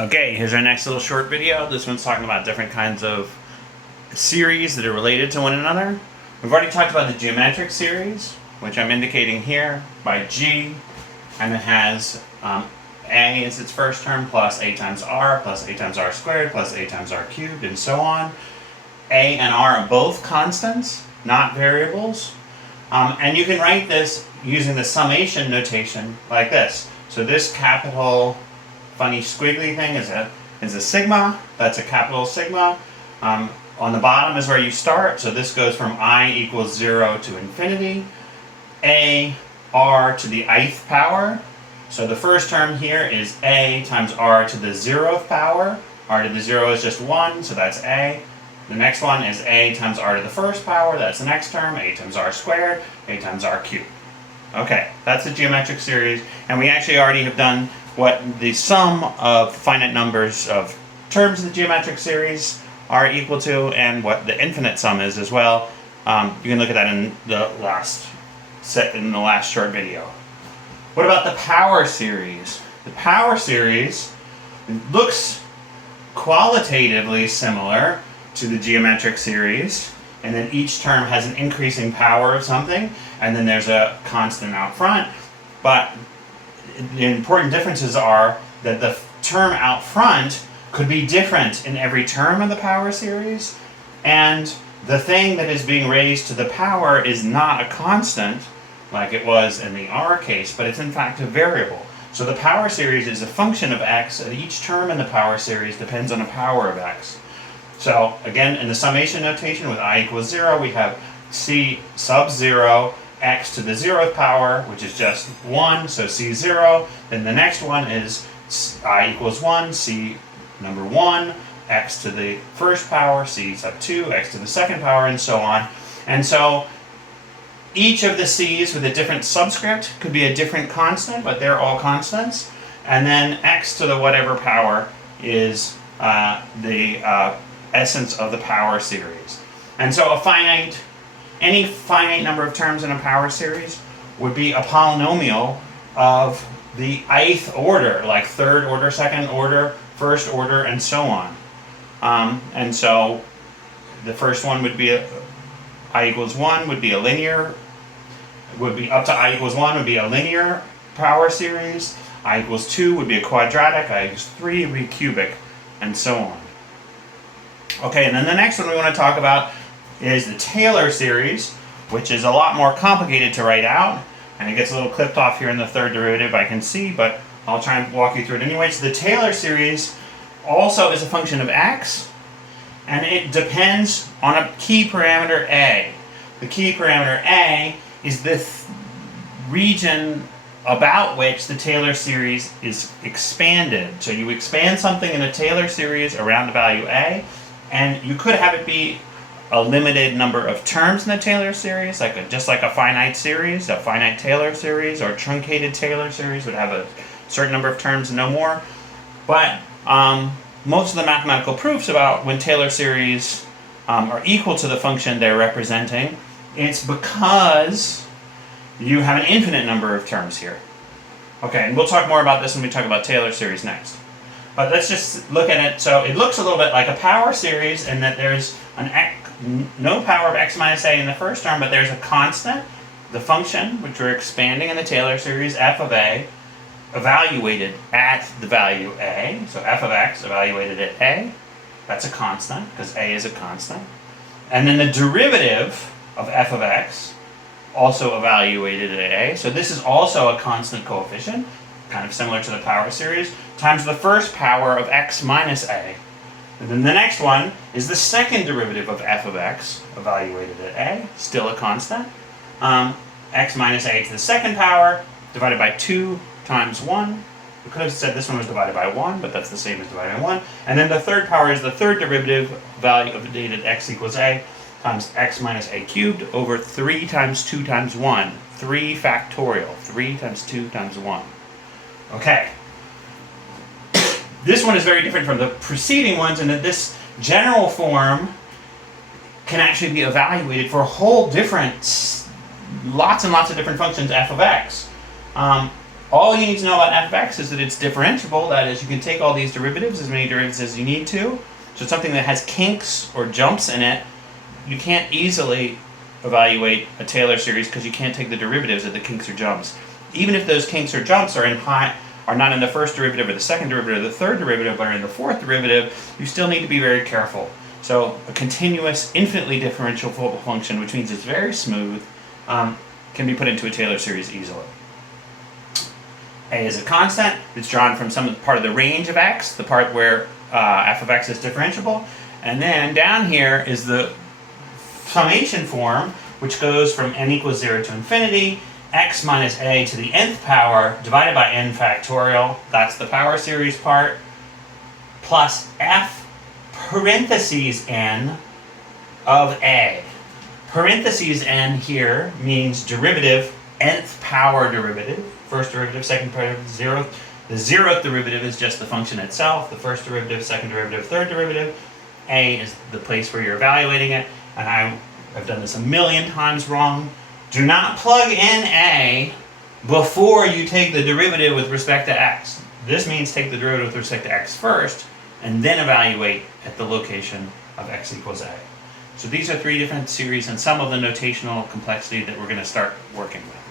Okay, here's our next little short video. This one's talking about different kinds of series that are related to one another. We've already talked about the geometric series, which I'm indicating here by G, and it has A is its first term plus A times R squared plus A times R cubed, and so on. A and R are both constants, not variables. And you can write this using the summation notation like this. So this capital funny squiggly thing is a sigma. That's a capital sigma. On the bottom is where you start. So this goes from I equals 0 to infinity. A R to the ith power. So the first term here is A times R to the 0th power. R to the 0 is just 1, so that's A. The next one is A times R to the first power. That's the next term. A times R squared. A times R cubed. Okay, that's the geometric series. And we actually already have done what the sum of finite numbers of terms of the geometric series are equal to, and what the infinite sum is as well. You can look at that in the last short video. What about the power series? The power series looks qualitatively similar to the geometric series, and then each term has an increasing power of something, and then there's a constant out front. But the important differences are that the term out front could be different in every term of the power series, and the thing that is being raised to the power is not a constant like it was in the R case, but it's in fact a variable. So the power series is a function of x, and each term in the power series depends on a power of x. So again, in the summation notation with I equals 0, we have C sub 0 x to the 0th power, which is just 1, so C0. Then the next one is I equals 1, C number 1, x to the first power, C sub 2, x to the second power, and so on. And so each of the C's with a different subscript could be a different constant, but they're all constants. And then x to the whatever power is the essence of the power series. And so any finite number of terms in a power series would be a polynomial of the ith order, like third order, second order, first order, and so on. And so the first one would be I equals 1 would be a linear, would be up to I equals 1 would be a linear power series. I equals 2 would be a quadratic. I equals 3 would be cubic, and so on. Okay, and then the next one we want to talk about is the Taylor series, which is a lot more complicated to write out, and it gets a little clipped off here in the third derivative, I can see, but I'll try and walk you through it anyway. So the Taylor series also is a function of x, and it depends on a key parameter A. The key parameter A is the region about which the Taylor series is expanded. So you expand something in a Taylor series around the value A, and you could have it be a limited number of terms in the Taylor series, just like a finite series, a finite Taylor series, or truncated Taylor series would have a certain number of terms and no more. But most of the mathematical proofs about when Taylor series are equal to the function they're representing, it's because you have an infinite number of terms here. Okay, and we'll talk more about this when we talk about Taylor series next. But let's just look at it. So it looks a little bit like a power series in that there's no power of x minus a in the first term, but there's a constant, the function, which we're expanding in the Taylor series, f of a, evaluated at the value a. So f of x evaluated at a. That's a constant, because a is a constant. And then the derivative of f of x, also evaluated at a. So this is also a constant coefficient, kind of similar to the power series, times the first power of x minus a. And then the next one is the second derivative of f of x, evaluated at a, still a constant. X minus a to the second power, divided by 2 times 1. We could have said this one was divided by 1, but that's the same as divided by 1. And then the third power is the third derivative value of the data x equals a, times x minus a cubed over 3 times 2 times 1. 3 factorial. 3 times 2 times 1. Okay. This one is very different from the preceding ones in that this general form can actually be evaluated for a whole different, lots and lots of different functions f of x. All you need to know about f of x is that it's differentiable. That is, you can take all these derivatives, as many derivatives as you need to. So something that has kinks or jumps in it, you can't easily evaluate a Taylor series because you can't take the derivatives of the kinks or jumps. Even if those kinks or jumps are not in the first derivative or the second derivative or the third derivative, but are in the fourth derivative, you still need to be very careful. So a continuous, infinitely differentiable function, which means it's very smooth, can be put into a Taylor series easily. A is a constant. It's drawn from some part of the range of x, the part where f of x is differentiable. And then down here is the summation form, which goes from n equals 0 to infinity, x minus a to the nth power divided by n factorial, that's the power series part, plus f parentheses n of a. Parentheses n here means derivative, nth power derivative, first derivative, second derivative, zeroth. The zeroth derivative is just the function itself, the first derivative, second derivative, third derivative. A is the place where you're evaluating it, and I've done this a million times wrong. Do not plug in a before you take the derivative with respect to x. This means take the derivative with respect to x first, and then evaluate at the location of x equals a. So these are three different series and some of the notational complexity that we're going to start working with.